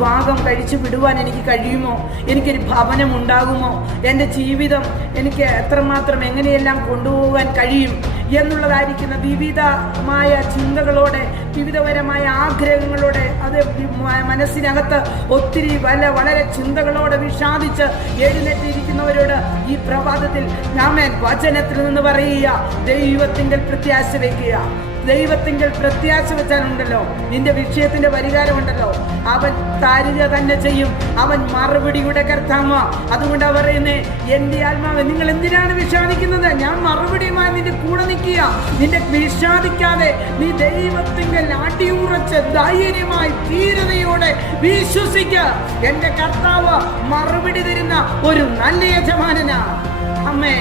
വിവാഹം കഴിച്ചു വിടുവാൻ എനിക്ക് കഴിയുമോ? എനിക്കൊരു ഭവനം ഉണ്ടാകുമോ? എൻ്റെ ജീവിതം എനിക്ക് എത്രമാത്രം എങ്ങനെയെല്ലാം കൊണ്ടുപോകാൻ കഴിയും എന്നുള്ളതായിരിക്കുന്ന വിവിധമായ ചിന്തകളോടെ, വിവിധപരമായ ആഗ്രഹങ്ങളോടെ, അത് മനസ്സിനകത്ത് ഒത്തിരി വളരെ ചിന്തകളോടെ വിഷാദിച്ച് എഴുന്നേറ്റിരിക്കുന്നവരോട് ഈ പ്രഭാതത്തിൽ ആമേൻ വചനത്തിൽ നിന്ന് പറയുക, ദൈവത്തിങ്കൽ പ്രത്യാശ വയ്ക്കുക. ദൈവത്തിങ്കൽ പ്രത്യാശ വെച്ചാലുണ്ടല്ലോ, നിന്റെ വിഷയത്തിന്റെ പരിഹാരമുണ്ടല്ലോ, അവൻ തരിക തന്നെ ചെയ്യും. അവൻ മറുപടിയുടെ കർത്താവ. അതുകൊണ്ടാണ് പറയുന്നേ, എൻ്റെ ആത്മാവ് നിങ്ങൾ എന്തിനാണ് വിഷാദിക്കുന്നത്? ഞാൻ മറുപടിയുമായി നിന്റെ കൂടെ നിൽക്കുക. നിന്റെ വിഷാദിക്കാതെ നീ ദൈവത്തിങ്കൽ അടിയുറച്ച് ധൈര്യമായി ധീരതയോടെ വിശ്വസിക്കുക. എൻ്റെ കർത്താവ് മറുപടി തരുന്ന ഒരു നല്ല യജമാനനാ. അമ്മേ,